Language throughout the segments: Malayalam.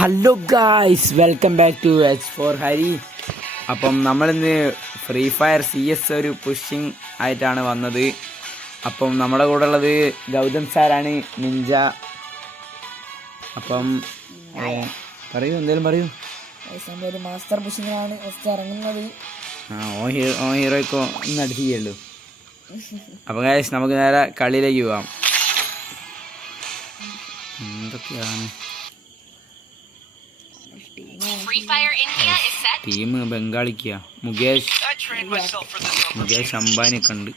Hello guys, welcome back to H for Hari. അപ്പം നമ്മളിന്ന് ഫ്രീ ഫയർ CS ഒരു പുഷിങ് ആയിട്ടാണ് വന്നത്. അപ്പം നമ്മുടെ കൂടെ ഉള്ളത് ഗൗതം സാറാണ്, നിഞ്ച. അപ്പം പറയൂ, എന്തേലും പറയൂ. ഒരു മാസ്റ്റർ പുഷിങ്ങിലാണ് ഫസ്റ്റ് ഇറങ്ങുന്നത്. ഓ ഹീറോയ്ക്കോ ഇന്ന് അടിക്കുകയുള്ളൂ. അപ്പം ഗായ്സ്, നമുക്ക് നേരെ കളിയിലേക്ക് പോവാം. എന്തൊക്കെയാണ് ടീം? ബംഗാളിക്കാ മുകേഷ് അംബാനിയൊക്കെ ഉണ്ട്.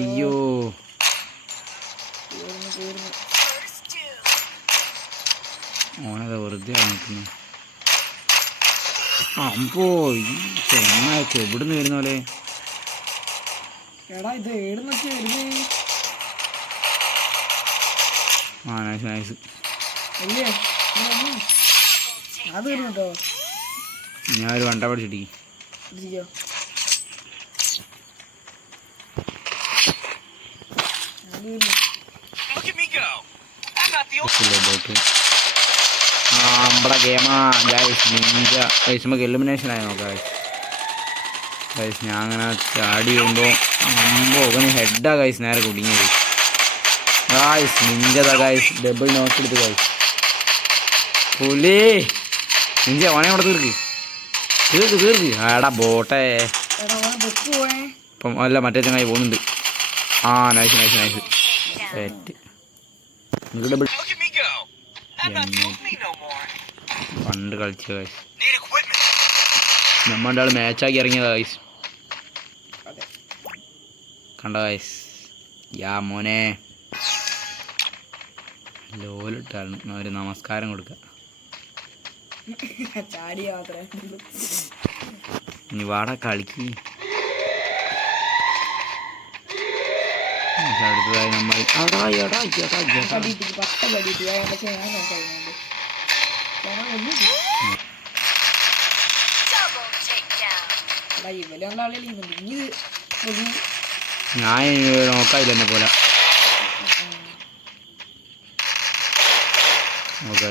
അയ്യോ, ഓനതാ വെറുതെ നിൽക്കുന്നു. അമ്പോ, ചെങ്ങായൊക്കെ എവിടുന്ന് വരുന്ന പോലെ. Nice nice. ഞാൻ ഒരു വണ്ട പഠിച്ചിട്ടിരിക്കും. നമ്മുടെ ഗെയിമാ ഗൈസ്, നിഞ്ച ഗൈസ്. നമുക്ക് എലിമിനേഷൻ ആയി നോക്കാം ഗൈസ്. ഞാൻ അങ്ങനെ ചാടി ചെയ്യുമ്പോൾ അവന് ഹെഡാ ഗൈസ് നേരെ കുടുങ്ങിയത് ഗൈസ്. നിഞ്ചതാ ഗൈസ്, ഡബിൾ നോക്ക് എടുത്ത് ഗൈസ്. പുലി നിഞ്ച ഓനെ അവിടെ തീർക്ക്. ആടാ ബോട്ടെ. ഇപ്പം അല്ല, മറ്റേ ചങ്ങായി പോകുന്നുണ്ട്. Nice nice nice. ഡബിൾ പണ്ട് കളിച്ച ഗൈസ്. നമ്മളുടെ ആൾ മാച്ചാക്കി ഇറങ്ങിയതാ ഗൈസ്. കണ്ട ഗൈസ്. മോനെ ലോലിട്ടാണ് ഒരു നമസ്കാരം കൊടുക്കുക. ഇനി വാടാ കളിക്ക്. അടുത്തതായി നമ്മൾ ഞാൻ നോക്കായില്ല എന്നെ പോലെ. അവിടെ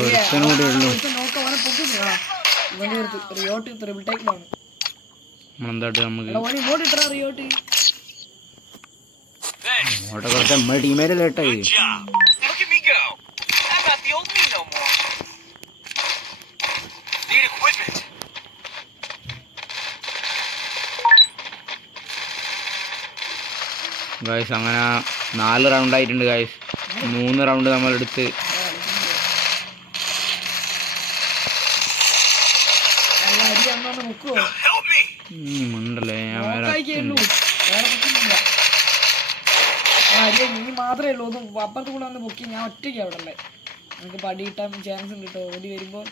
ഒരുത്തനും കൂടെ ഉള്ളൂ. നമ്മളെന്താട്ട് നമുക്ക് അവിടെ കുറച്ച് നമ്മുടെ ടീമേരെ ലേട്ടായി. ഗായ്സ് അങ്ങനെ 4 റൗണ്ട് ആയിട്ടുണ്ട് ഗായ്സ്. 3 റൗണ്ട് നമ്മളെടുത്ത്. ഉണ്ടല്ലേ, ഞാൻ മാത്രമേ ഉള്ളൂ. ഒന്ന് അപ്പുറത്ത് കൂടെ വന്ന് പൊക്കി. ഞാൻ ഒറ്റയ്ക്ക് അവിടെ ഉള്ളത്. നമുക്ക് പടി കിട്ടാൻ ചാൻസ് ഉണ്ട് കേട്ടോ. ഓടി വരുമ്പോൾ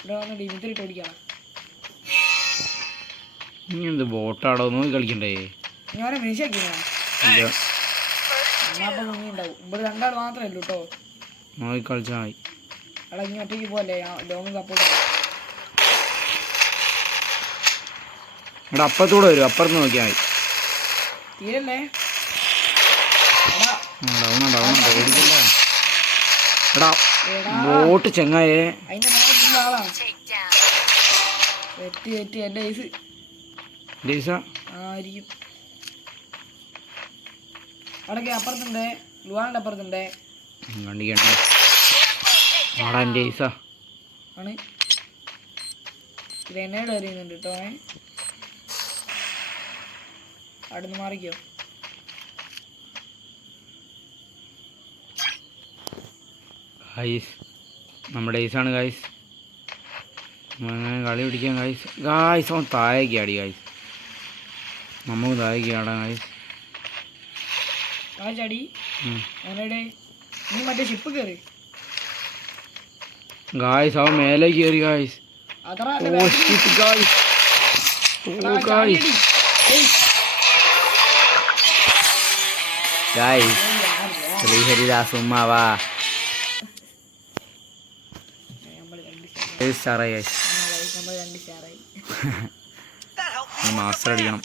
ഇവിടെ വന്ന് ഡിമിത്രി ഇട്ട് ഓടിക്കാം. എന്ത് ബോട്ടാടോ, നോക്കി കളിക്കണ്ടേ? ഞാനെ ഫിനിഷാക്കി. ഉണ്ടാവും ഇവിടെ രണ്ടാൾ മാത്രമേ ഉള്ളൂ കേട്ടോ. നോക്കി കളിച്ചാൽ മതി. എടാ, ഇനി ഒറ്റയ്ക്ക് പോലെ ലോങ് സപ്പോർട്ട്. ഇവിടെ അപ്പുറത്തൂടെ വരും, അപ്പുറത്ത് നോക്കിയാൽ മതി. തീരല്ലേ എടാ ബോട്ട് ചെങ്ങായേ. അതിന്റെ മേലെ ആളാണ്. തെറ്റി എന്റെ ആയിരിക്കും. അവിടേക്ക് അപ്പുറത്തുണ്ട്, ലുവാന്റെ അപ്പുറത്തുണ്ട്. ആണ് ഗ്രനേഡ് എറിയുന്നുണ്ട് കേട്ടോ. അവിടുന്ന് മാറിക്കോ. ഗായ്സ്, നമ്മുടെ ഏസാണ് ഗായ്സ്. അങ്ങനെ കളി പിടിക്കാൻ ഗായ്സ്. അവൻ താഴേക്ക് ആടി ഗായ്സ്. നമുക്ക് താഴേക്ക് ആടാം ഗായ്സ്. ചാടി നീ മറ്റേ ഷിപ്പ് കയറി ഗായ്സ്. അവൻ മേലെ കയറി ഗായ്സ്. ശ്രീഹരിദാസ് ഉമ്മാവാ. മാസ്റ്റർ അടിക്കണം.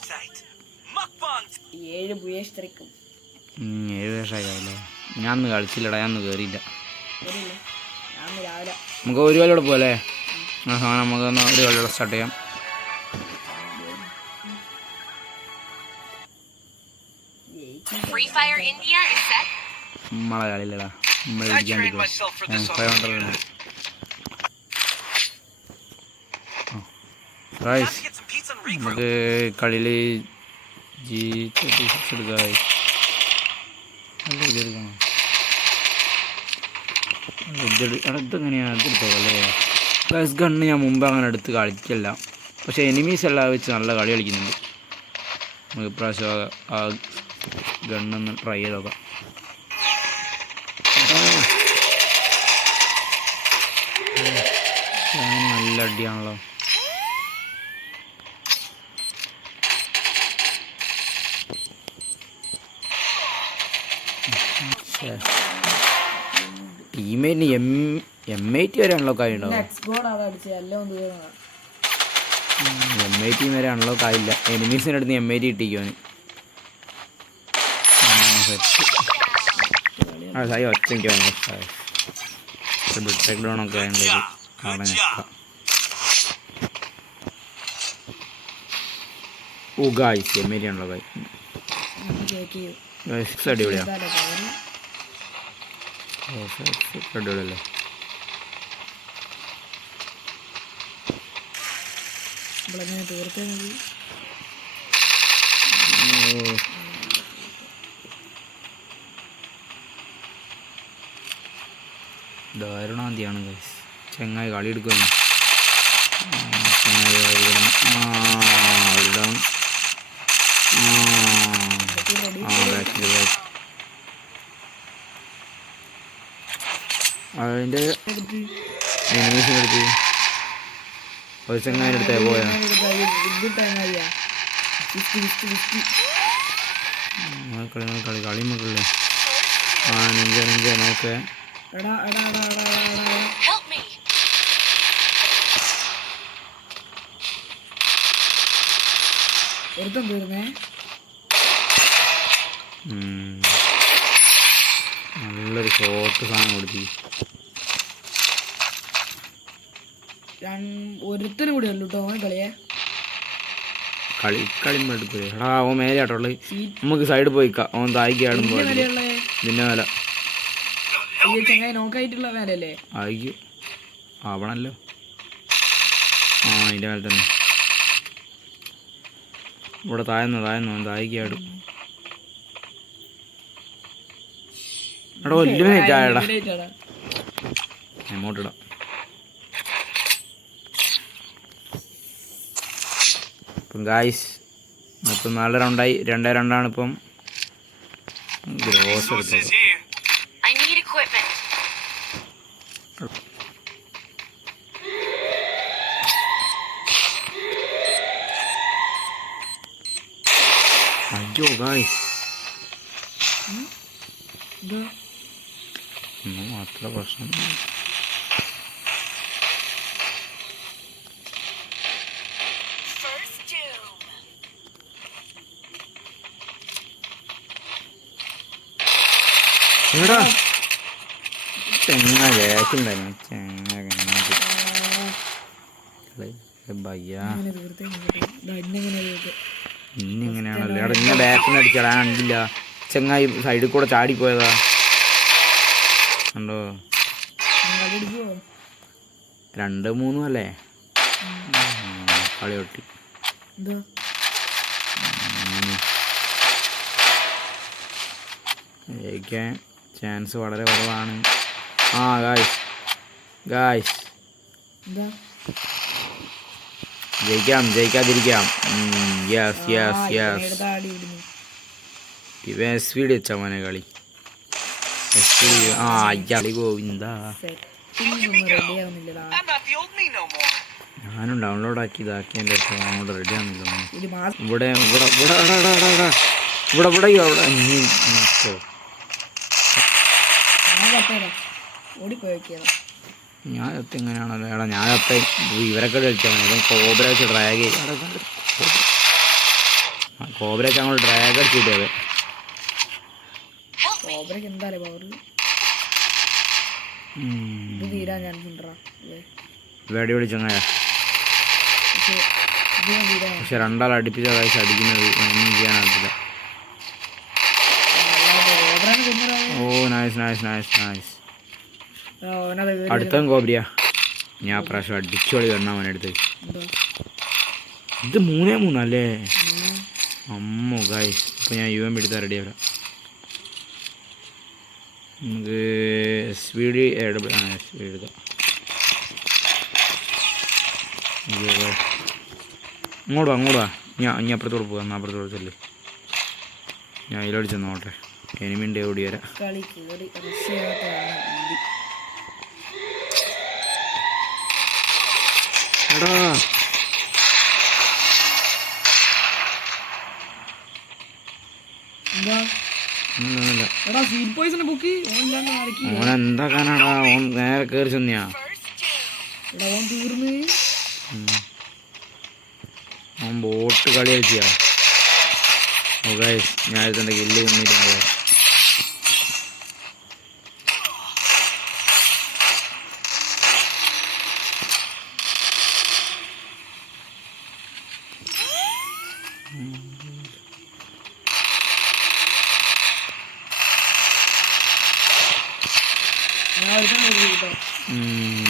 7 ഭുയേഷ്ത്രയ്ക്കും 7 വർഷമായില്ലേ? ഞാൻ ഒന്ന് കളിച്ചില്ലടാ, ഞാൻ ഒന്ന് കയറിയില്ല. വരില്ലേ? ഞാൻ രാവിലെ നമുക്ക് ഒരു കളിയോടെ പോലെ നമുക്കൊന്ന് ഒരു കളിയോടെ സ്റ്റാർട്ട് ചെയ്യാം. നമ്മളെ കളിയില്ലടാ, നമ്മളെ ഇരിക്കാണ്ടിരിക്കും. 500 നമുക്ക് കളിയിൽ എടുക്കാം. ഇതെങ്ങനെയാണ് ഇതെടുത്തോ അല്ലേ? പ്ലസ് ഗണ്ണ് ഞാൻ മുമ്പ് അങ്ങനെ എടുത്ത് കളിക്കില്ല, പക്ഷേ എനിമീസ് എല്ലാം വെച്ച് നല്ല കളി കളിക്കുന്നുണ്ട്. നമുക്ക് ഇപ്രാവശ്യം ആ ഗണ്ണൊന്ന് ട്രൈ ചെയ്ത് നോക്കാം. നല്ല അടിയാണല്ലോ. ടീമേറ്റിന് M80 വരെ അൺലോക്ക് ആയിട്ടുണ്ടാവും. M80 വരെ അൺലോക്ക് ആയില്ല. എനിമീസിൻ്റെ അടുത്ത് M80 കിട്ടിക്കുവാന്. സായി ഒറ്റയ്ക്ക് ബ്രിട്ടേക്ക് ഡൗൺ ഒക്കെ ആയതുകൊണ്ട് അവിടെ നിൽക്കാം. ഓ ഗായ്സ് M80 അൺലോക്ക് ആയി. അടിപൊളിയാണ്, അടിപൊളിയല്ലേ? ദാരുണാന്തിയാണ് ഗൈസ്. ചെങ്ങായി കളി എടുക്കുന്നു. അതിൻ്റെ എനിമീസിൻ്റെ അടുത്ത് ഒരു ചെങ്ങായിൻ്റെ അടുത്തേ പോയാ കളി മക്കളേ. നിഞ്ച നോക്കേ. നല്ലൊരു ഷോട്ട് സാധനം കൊടുത്തി. ഒരുത്തനും കൂടി അല്ലു കേട്ടോ കളിയെ കളിമ്പെടുത്ത്. എടാ ഓൻ മേലെ ആട്ടോള്, നമുക്ക് സൈഡിൽ പോയിക്കാം. ഓൻ തായ്ക്ക് ആടുമ്പോ ഇതിന്റെ മേലെ നോക്കായിട്ടുള്ള മേലല്ലേ ആയിക്ക് ആവണല്ലോ. അതിന്റെ മേലെ തന്നെ ഇവിടെ താഴ്ന്നു ഓൻ തായ്ക്ക് ആടും. എടോ എല്ലുമിനേറ്റ് ആയടാ, എമൗണ്ടിടാം. ഇപ്പം ഗായ്സ് മൊത്തം 4 റൗണ്ടായി. 2-2 ഇപ്പം. ഗ്രോസ് എടുത്തത് അയ്യോ ഗായ്സ്, അത്ര പ്രശ്നം. എടാ ചെങ്ങ വേക്കുണ്ടായിരുന്നു. ഇന്നിങ്ങനെയാണല്ലോ. എടാ ഇങ്ങനെ ബാക്കിന് അടിച്ചടാ, കണ്ടില്ല ചെങ്ങായി സൈഡിൽ കൂടെ ചാടിപ്പോയതാ കണ്ടോ. 2-3 അല്ലേ കളി പൊട്ടി. ജയിക്കാൻ ചാൻസ് വളരെ കുറവാണ്. ഗായ്സ് ജയിക്കാതിരിക്കാം. ഇവൻ സ്പീഡ് വെച്ചാ മോനെ കളി. ഗോവിന്ദ ഞാനും ഡൗൺലോഡ് ആക്കി ഇതാക്കി എൻ്റെ അങ്ങോട്ട് റെഡി ആവുന്നില്ല. ഇവിടെ ഞാൻ എത്ത എങ്ങനെയാണല്ലോ. എടാ ഞാൻ എത്ത ഇവരൊക്കെ കളിച്ചാൽ മതി. കോബ്ര വെച്ച് ഡ്രാഗ് കോബ്രയ്ക്ക് അങ്ങോട്ട് ഡ്രാഗ് അടിച്ചിട്ടേ അതെ. കോബ്രയ്ക്ക് എന്താ പവർ ഇത് തീരാൻ ചാൻസ് ഉണ്ടാ വെടി വിളിച്ചങ്ങായ. പക്ഷെ രണ്ടാൾ അടുപ്പിച്ച കാഴ്ച അടിക്കുന്നത് ഒന്നും ചെയ്യാനാകത്തില്ല. ഓ നൈസ് നൈസ് നൈസ് നൈസ്. അടുത്തതും കോബ്രിയാ. ഞാൻ പ്രാവശ്യം അടിച്ചോളി വരണം അവനടുത്ത്. ഇത് 3-3 അല്ലേ? അമ്മോ ഗായ്സ്. അപ്പോൾ ഞാൻ UMP എടുത്താൽ റെഡി ആവില്ല. നമുക്ക് സ്പീഡ് എടുക്കാം. അങ്ങോട്ട് വാ. ഞാൻ അപ്പുറത്തോട് പോകാം. എന്നാൽ അപ്പുറത്തോട് ചെല്ല്. ഞാൻ അതിലോട്ട് ചെന്നോട്ടെ. എനിമിൻ്റെ ഓടി വരാം. എടാ ഓനെന്താ കാണാടാ? ഓൻ നേരെ കയറി ചെന്നിയാ. ഓൻ ബോട്ട് കളി കളിച്ചാ. ഓക്കെ ഞാൻ ഇതിൻ്റെ കില്ല് വന്നിട്ടുണ്ട്.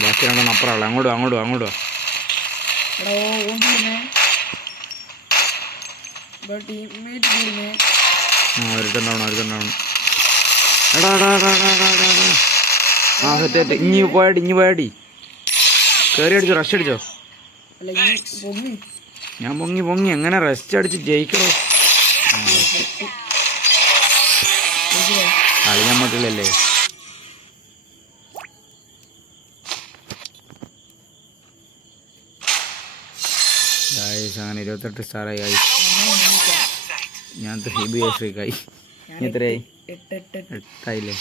ബാക്കി രണ്ടെണ്ണം അപ്പുറമുള്ള. അങ്ങോട്ട് വാ. ഒരുത്തണ്ടാവണം. ആ സെറ്റ്. ഇനി പോയാടി കയറി അടിച്ചോ. റഷ് അടിച്ചോ. ഞാൻ പൊങ്ങി എങ്ങനെ റെസ്റ്റ് അടിച്ച് ജയിക്കണോ? കളി നമ്മക്കില്ലല്ലേ. അങ്ങനെ 28 സ്റ്റാറായി. ഞാൻ 3 ആയി. എത്രയായി? 8ആയില്ലേ?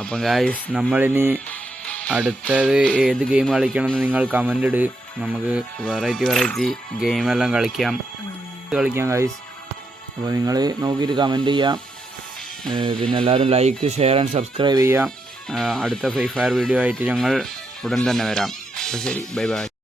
അപ്പം ഗായ്സ് നമ്മളിനി അടുത്തത് ഏത് ഗെയിം കളിക്കണമെന്ന് നിങ്ങൾ കമൻ്റ് ഇട്. നമുക്ക് വെറൈറ്റി ഗെയിമെല്ലാം കളിക്കാം ഗായ്സ്. അപ്പോൾ നിങ്ങൾ നോക്കിയിട്ട് കമൻറ്റ് ചെയ്യാം. പിന്നെ എല്ലാവരും ലൈക്ക്, ഷെയർ ആൻഡ് സബ്സ്ക്രൈബ് ചെയ്യാം. അടുത്ത ഫ്രീ ഫയർ വീഡിയോ ആയിട്ട് ഞങ്ങൾ ഉടൻ തന്നെ വരാം. അപ്പോൾ ശരി, ബൈ.